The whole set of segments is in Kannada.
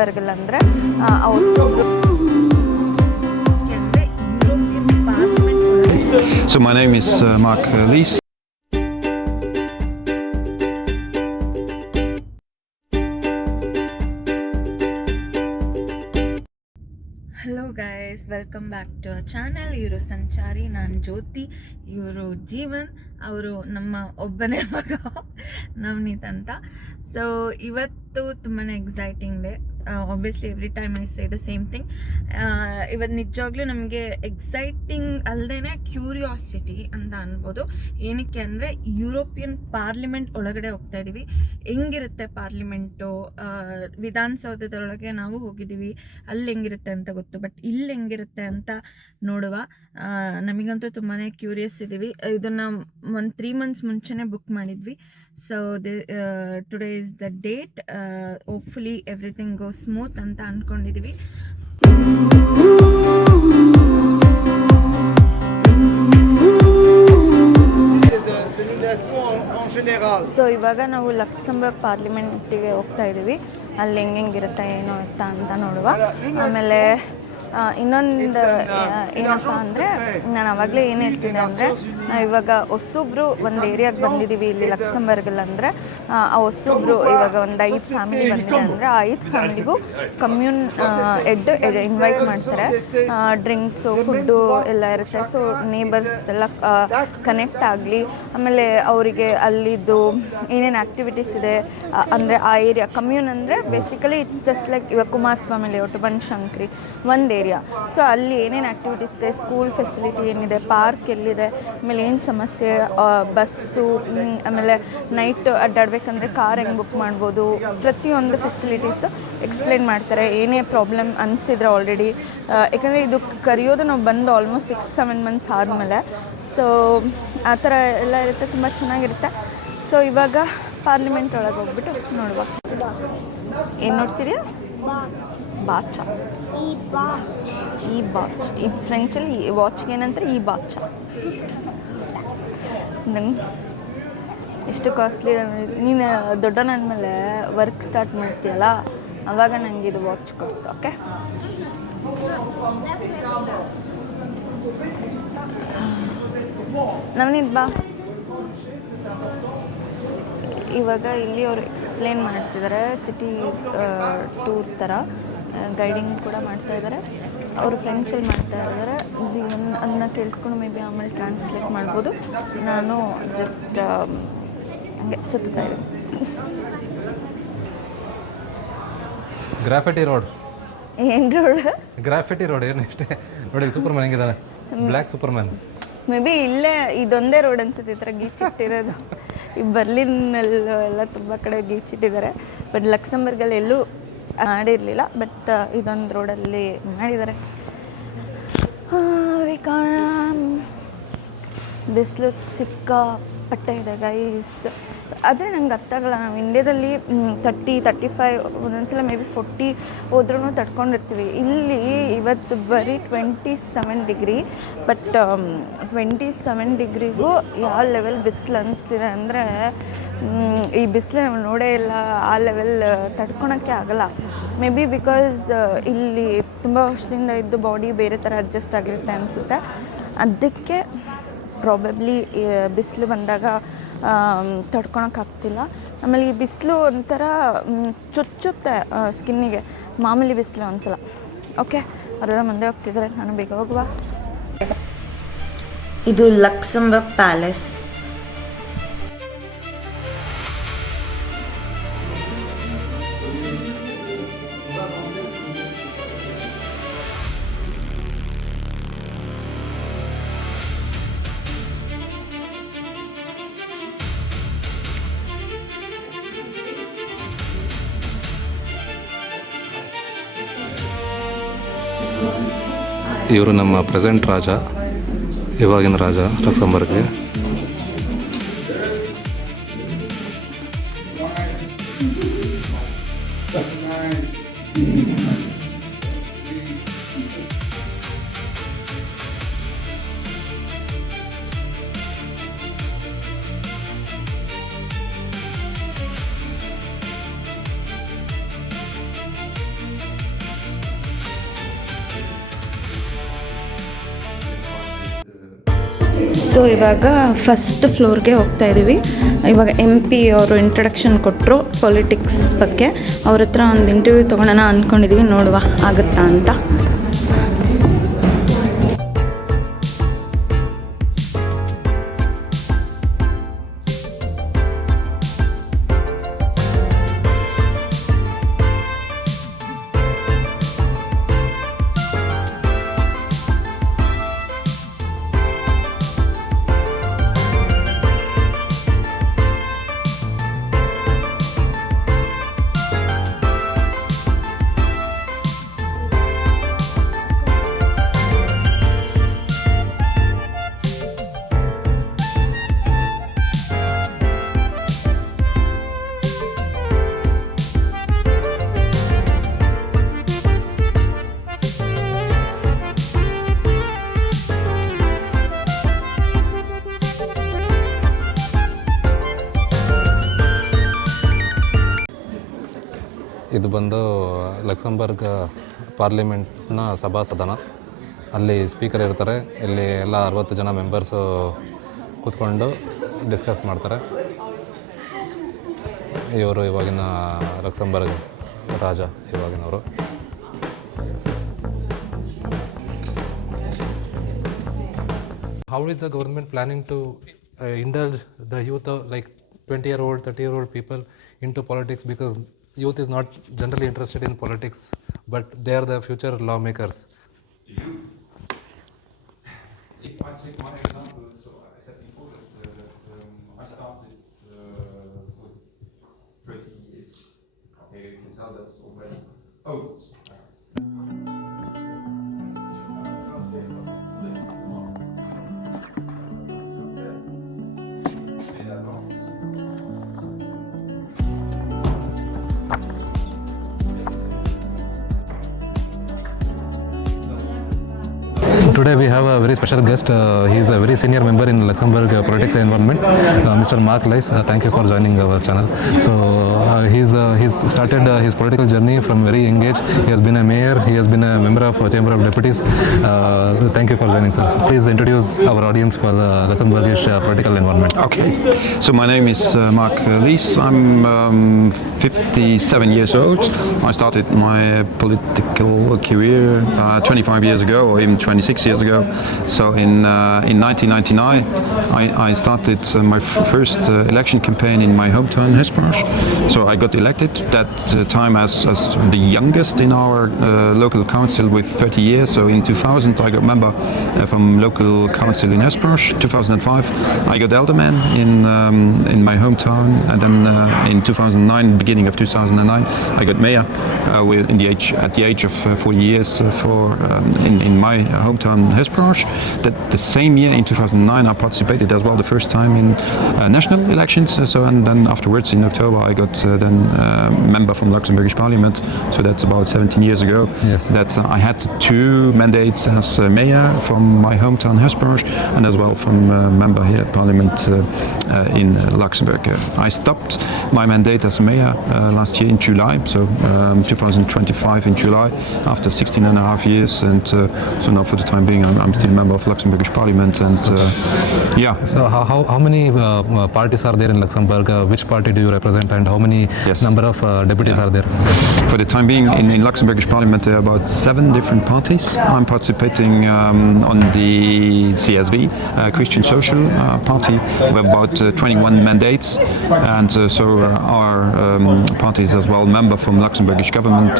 ಲಕ್ಸಂಬರ್ಗಲ್ಲಿ ಅಂದರೆ ಹೊಸಬ್ರು. So my name is Mark Lees. Hello guys, welcome back to our channel. ಇವರು ಸಂಚಾರಿ, ನಾನು ಜ್ಯೋತಿ, ಇವರು ಜೀವನ್, ಅವರು ನಮ್ಮ ಒಬ್ಬನೇ ಮಗ ನವನೀತ್ ಅಂತ. ಸೊ ಇವತ್ತು ತುಂಬಾ exciting day. Obviously every time I say the same thing. ಇವತ್ತು ನಿಜವಾಗ್ಲೂ ನಮಗೆ ಎಕ್ಸೈಟಿಂಗ್ ಅಲ್ಲದೇ ಕ್ಯೂರಿಯಾಸಿಟಿ ಅಂತ ಅನ್ಬೋದು. ಏನಕ್ಕೆ ಅಂದರೆ ಯುರೋಪಿಯನ್ ಪಾರ್ಲಿಮೆಂಟ್ ಒಳಗಡೆ ಹೋಗ್ತಾ ಇದ್ದೀವಿ. ಹೆಂಗಿರುತ್ತೆ ಪಾರ್ಲಿಮೆಂಟು, ವಿಧಾನಸೌಧದೊಳಗೆ ನಾವು ಹೋಗಿದ್ದೀವಿ, ಅಲ್ಲಿ ಹೆಂಗಿರುತ್ತೆ ಅಂತ ಗೊತ್ತು, ಬಟ್ ಇಲ್ಲಿ ಹೆಂಗಿರುತ್ತೆ ಅಂತ ನೋಡುವ. ನಮಗಂತೂ ತುಂಬಾ ಕ್ಯೂರಿಯಸ್ ಇದ್ದೀವಿ. ಇದನ್ನು ಒಂದು 3 months ಮುಂಚೆನೇ ಬುಕ್ ಮಾಡಿದ್ವಿ. So today is the date. Hopefully everything go smooth ಅಂತ ಅಂದ್ಕೊಂಡಿದ್ದೀವಿ. ಸೊ ಇವಾಗ ನಾವು ಲಕ್ಸಂಬರ್ಗ್ ಪಾರ್ಲಿಮೆಂಟಿಗೆ ಹೋಗ್ತಾ ಇದ್ದೀವಿ. ಅಲ್ಲಿ ಹೆಂಗಿರುತ್ತೆ ಏನು ಅಂತ ನೋಡುವ. ಆಮೇಲೆ ಇನ್ನೊಂದು ಏನಪ್ಪ ಅಂದರೆ, ನಾನು ಆವಾಗಲೇ ಏನು ಹೇಳ್ತಿದ್ದೆ ಅಂದರೆ, ಇವಾಗ ಹೊಸಬ್ರು ಒಂದು ಏರಿಯಾಗೆ ಬಂದಿದ್ದೀವಿ ಇಲ್ಲಿ ಲಕ್ಸಂಬರ್ಗಲ್ಲಿ ಅಂದರೆ, ಆ ಹೊಸಬ್ರು ಇವಾಗ ಒಂದು 5 ಫ್ಯಾಮಿಲಿ ಬಂದಿದೆ ಅಂದರೆ ಆ 5 ಫ್ಯಾಮಿಲಿಗೂ ಕಮ್ಯೂನ್ ಇನ್ವೈಟ್ ಮಾಡ್ತಾರೆ. ಡ್ರಿಂಕ್ಸು, ಫುಡ್ಡು ಎಲ್ಲ ಇರುತ್ತೆ. ಸೊ ನೇಬರ್ಸ್ ಎಲ್ಲ ಕನೆಕ್ಟ್ ಆಗಲಿ. ಆಮೇಲೆ ಅವರಿಗೆ ಅಲ್ಲಿದ್ದು ಏನೇನು ಆ್ಯಕ್ಟಿವಿಟೀಸ್ ಇದೆ ಅಂದರೆ, ಆ ಏರಿಯಾ ಕಮ್ಯೂನ್ ಅಂದರೆ ಬೇಸಿಕಲಿ ಇಟ್ಸ್ ಜಸ್ಟ್ ಲೈಕ್ ಇವಾಗ ಕುಮಾರಸ್ವಾಮಿ ಲೇಔಟ್, ಬನಶಂಕರಿ ಒಂದು ಏರಿಯಾ. ಸೊ ಅಲ್ಲಿ ಏನೇನು ಆ್ಯಕ್ಟಿವಿಟೀಸ್ ಇದೆ, ಸ್ಕೂಲ್ ಫೆಸಿಲಿಟಿ ಏನಿದೆ, ಪಾರ್ಕ್ ಎಲ್ಲಿದೆ, ಆಮೇಲೆ ಏನು ಸಮಸ್ಯೆ, ಬಸ್ಸು, ಆಮೇಲೆ ನೈಟ್ ಅಡ್ಡಾಡಬೇಕಂದ್ರೆ ಕಾರ್ ಹೆಂಗೆ ಬುಕ್ ಮಾಡ್ಬೋದು, ಪ್ರತಿಯೊಂದು ಫೆಸಿಲಿಟೀಸು ಎಕ್ಸ್ಪ್ಲೇನ್ ಮಾಡ್ತಾರೆ. ಏನೇ ಪ್ರಾಬ್ಲಮ್ ಅನಿಸಿದ್ರೆ ಆಲ್ರೆಡಿ, ಯಾಕಂದರೆ ಇದು ಕರೆಯೋದು ನಾವು ಬಂದು ಆಲ್ಮೋಸ್ಟ್ 6-7 months ಆದಮೇಲೆ. ಸೊ ಆ ಥರ ಎಲ್ಲ ಇರುತ್ತೆ, ತುಂಬ ಚೆನ್ನಾಗಿರುತ್ತೆ. ಸೊ ಇವಾಗ ಪಾರ್ಲಿಮೆಂಟ್ ಒಳಗೆ ಹೋಗ್ಬಿಟ್ಟು ನೋಡುವ. ಏನು ನೋಡ್ತೀರಿಯಾ? ಬಾಚ, ಈ ಬಾಚ್, ಈ ಫ್ರೆಂಚಲ್ಲಿ ವಾಚ್ಗೆ ಏನಂತಾರೆ ಈ ಬಾಚ. ಎಷ್ಟು ಕಾಸ್ಟ್ಲಿ. ನೀನು ದೊಡ್ಡವನಾದ್ಮೇಲೆ ವರ್ಕ್ ಸ್ಟಾರ್ಟ್ ಮಾಡ್ತೀಯಲ್ಲ, ಆವಾಗ ನನಗೆ ಇದು ವಾಚ್ ಕೊಡಿಸು, ಓಕೆ? ನವನೀತ್ ಬಾ. ಇವಾಗ ಇಲ್ಲಿ ಅವರು ಎಕ್ಸ್ಪ್ಲೇನ್ ಮಾಡ್ತಿದ್ದಾರೆ, ಸಿಟಿ ಟೂರ್ ಥರ ಗೈಡಿಂಗ್ ಕೂಡ ಮಾಡ್ತಾ ಇದ್ದಾರೆ. ಅವರು ಫ್ರೆಂಚಲ್ಲಿ ಮಾಡ್ತಾ ಇದ್ದಾರೆ. ಜೀವನ ಅದನ್ನ ಕೇಳಿಸ್ಕೊಂಡು ಮೇ ಬಿ ಆಮೇಲೆ ಟ್ರಾನ್ಸ್ಲೇಟ್ ಮಾಡ್ಬೋದು. ನಾನು ಜಸ್ಟ್ ಹಂಗೆ ಸುತ್ತಾ ಇದ್ದೀನಿ. Graffiti road. ಏನು ರೋಡ್? Graffiti road. ಏನು ಇಷ್ಟೇ ನೋಡಿ, ಸೂಪರ್ಮ್ಯಾನ್ ಹೆಂಗಿದ್ದಾನೆ, ಬ್ಲ್ಯಾಕ್ ಸೂಪರ್ಮ್ಯಾನ್. ಮೇ ಬಿ ಇಲ್ಲೇ ಇದೊಂದೇ ರೋಡ್ ಅನ್ಸುತ್ತೆ ಈ ಥರ ಗೀಚಿಟ್ಟಿರೋದು. ಈ ಬರ್ಲಿನ್ನಲ್ಲೂ ಎಲ್ಲ ತುಂಬ ಕಡೆ ಗೀಚಿಟ್ಟಿದ್ದಾರೆ, ಬಟ್ ಲಕ್ಸಂಬರ್ಗಲ್ಲಿ ಎಲ್ಲೂ ಮಾಡಿರಲಿಲ್ಲ. ಬಟ್ ಇದೊಂದು ರೋಡಲ್ಲಿ ಮಾಡಿದ್ದಾರೆ. ಬಿಸಿಲು ಸಿಕ್ಕಾಪಟ್ಟೆ ಇದೆ ಗೈಸ್. ಆದರೆ ನಂಗೆ ಅರ್ಥ ಆಗಲ್ಲ, ನಾವು ಇಂಡ್ಯಾದಲ್ಲಿ 30-35 ಒಂದೊಂದ್ಸಲ ಮೇ ಬಿ 40 ಹೋದ್ರೂ ತಡ್ಕೊಂಡಿರ್ತೀವಿ. ಇಲ್ಲಿ ಇವತ್ತು ಬರೀ 27 ಡಿಗ್ರಿ. ಬಟ್ 27 ಡಿಗ್ರಿಗೂ ಯಾವ ಲೆವೆಲ್ ಬಿಸಿಲು ಅನ್ನಿಸ್ತಿದೆ ಅಂದರೆ, ಈ ಬಿಸಿಲು ನಾವು ನೋಡೇ ಇಲ್ಲ. ಆ ಲೆವೆಲ್ ತಡ್ಕೊಳಕ್ಕೆ ಆಗಲ್ಲ. ಮೇ ಬಿ ಬಿಕಾಸ್ ಇಲ್ಲಿ ತುಂಬ ವರ್ಷದಿಂದ ಇದ್ದು ಬಾಡಿ ಬೇರೆ ಥರ ಅಡ್ಜಸ್ಟ್ ಆಗಿರುತ್ತೆ ಅನಿಸುತ್ತೆ. ಅದಕ್ಕೆ ಪ್ರಾಬಬ್ಲಿ ಬಿಸಿಲು ಬಂದಾಗ ತಡ್ಕೊಳಕ್ಕಾಗ್ತಿಲ್ಲ. ಆಮೇಲೆ ಈ ಬಿಸಿಲು ಒಂಥರ ಚುಚ್ಚುತ್ತೆ ಸ್ಕಿನ್ನಿಗೆ. ಮಾಮೂಲಿ ಬಿಸಿಲು ಅನಿಸಲ್ಲ. ಓಕೆ, ಅವರೆಲ್ಲ ಮುಂದೆ ಹೋಗ್ತಿದ್ದಾರೆ, ನಾನು ಬೇಗ ಹೋಗುವ. ಇದು ಲಕ್ಸಂಬರ್ಗ್ ಪ್ಯಾಲೇಸ್. ಇವರು ನಮ್ಮ ಪ್ರೆಸೆಂಟ್ ರಾಜ, ಇವಾಗಿನ ರಾಜ ಲಕ್ಸಂಬರ್ಗ್ಗೆ. ಸೊ ಇವಾಗ ಫಸ್ಟ್ ಫ್ಲೋರ್ಗೆ ಹೋಗ್ತಾ ಇದ್ದೀವಿ. ಇವಾಗ MP ಅವರು ಇಂಟ್ರಡಕ್ಷನ್ ಕೊಟ್ಟರು ಪೊಲಿಟಿಕ್ಸ್ ಬಗ್ಗೆ. ಅವ್ರ ಹತ್ರ ಒಂದು ಇಂಟರ್ವ್ಯೂ ತೊಗೊಳೋಣ ಅಂದ್ಕೊಂಡಿದ್ದೀವಿ, ನೋಡುವ ಆಗುತ್ತಾ ಅಂತ. ಇದು ಬಂದು ಲಕ್ಸಂಬರ್ಗ್ ಪಾರ್ಲಿಮೆಂಟ್ನ ಸಭಾ ಸದನ. ಅಲ್ಲಿ ಸ್ಪೀಕರ್ ಇರ್ತಾರೆ. ಇಲ್ಲಿ ಎಲ್ಲ 60 ಜನ ಮೆಂಬರ್ಸು ಕೂತ್ಕೊಂಡು ಡಿಸ್ಕಸ್ ಮಾಡ್ತಾರೆ. ಇವರು ಇವಾಗಿನ ಲಕ್ಸಂಬರ್ಗ್ ರಾಜ ಇವಾಗಿನವರು. How is the government planning to indulge the youth of like 20-year-old, 30-year-old people into politics, because youth is not generally interested in politics, but they are the future lawmakers. If I take my example, so I said before that I started with 30 years. Okay, you can tell that's already old. Today we have a very special guest. He is a very senior member in Luxembourg politics environment, Mr. Mark Leys. Thank you for joining our channel. So he's started his political journey from very young age. He has been a mayor. He has been a member of Chamber of Deputies. Thank you for joining, sir. Please introduce our audience for the Luxembourgish political environment. Okay, so my name is Mark Leys. I'm 57 years old. I started my political career 25 years ago, or even 26 years ago. So in 1999, I started my first election campaign in my hometown, Hespersch. So I got elected that time as the youngest in our local council with 30 years. So in 2000, I got member from local council in Hespersch. 2005, I got alderman in my hometown, and then in 2009, beginning of 2009, I got mayor at the age of 40 years in my hometown Hespersch. That the same year in 2009 I participated as well the first time in national elections. And then afterwards in October I got then member from Luxembourgish Parliament. So that's about 17 years ago. Yes. That I had 2 mandates as mayor from my hometown Hespersch, and as well from member here at Parliament in Luxembourg. I stopped my mandate as mayor last year in July, so 2025 in July, after 16 and a half years, and so now for the time being I'm still a member of Luxembourgish Parliament. And yeah. So how many parties are there in Luxembourg? Which party do you represent, and how many number of deputies are there? For the time being in Luxembourgish Parliament there are about 7 different parties. I'm participating on the CSV, Christian Social Party, with about 21 mandates, and so our party is as well member from Luxembourgish government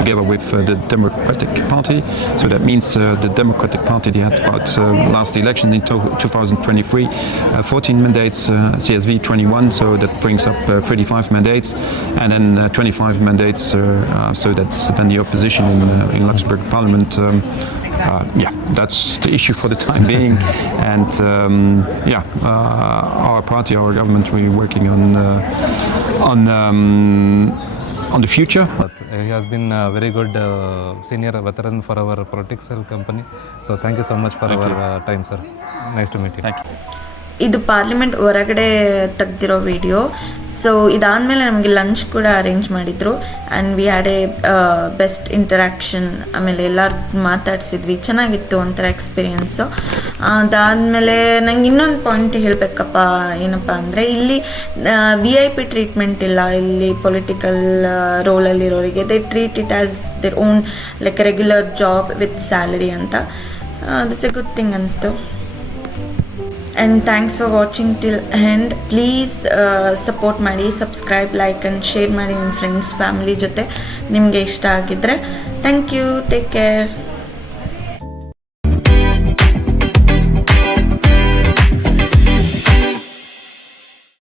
together with the Democratic Party. So that means the Democratic Party, they had about last election in 2023 14 mandates, CSV 21, so that brings up 35 mandates, and then 25 mandates, so that's then the opposition in Luxembourg Parliament. Yeah, that's the issue for the time being. And our party, our government, we're working on the future. But he has been a very good senior veteran for our political company. So thank you so much for our time, sir. Nice to meet you. Thank you. ಇದು ಪಾರ್ಲಿಮೆಂಟ್ ಹೊರಗಡೆ ತೆಗ್ದಿರೋ ವಿಡಿಯೋ. ಸೊ ಇದಾದಮೇಲೆ ನಮಗೆ ಲಂಚ್ ಕೂಡ ಅರೇಂಜ್ ಮಾಡಿದರು and we had A best interaction. ಆಮೇಲೆ ಎಲ್ಲರೂ ಮಾತಾಡ್ಸಿದ್ವಿ, ಚೆನ್ನಾಗಿತ್ತು ಒಂಥರ ಎಕ್ಸ್ಪೀರಿಯೆನ್ಸು. ಅದಾದಮೇಲೆ ನಂಗೆ ಇನ್ನೊಂದು ಪಾಯಿಂಟ್ ಹೇಳಬೇಕಪ್ಪ, ಏನಪ್ಪ ಅಂದರೆ ಇಲ್ಲಿ VIP ಟ್ರೀಟ್ಮೆಂಟ್ ಇಲ್ಲ. ಇಲ್ಲಿ ಪೊಲಿಟಿಕಲ್ ರೋಲಲ್ಲಿರೋರಿಗೆ they treat it as their own like regular job with salary ಅಂತ. ದಟ್ಸ್ ಎ ಗುಡ್ ಥಿಂಗ್ ಅನಿಸ್ತು. And thanks for watching till end. Please support ಮಾಡಿ, ಸಬ್ಸ್ಕ್ರೈಬ್, ಲೈಕ್ ಆ್ಯಂಡ್ ಶೇರ್ ಮಾಡಿ ನಿಮ್ಮ ಫ್ರೆಂಡ್ಸ್ ಫ್ಯಾಮಿಲಿ ಜೊತೆ ನಿಮಗೆ ಇಷ್ಟ ಆಗಿದ್ದರೆ. Thank you, take care.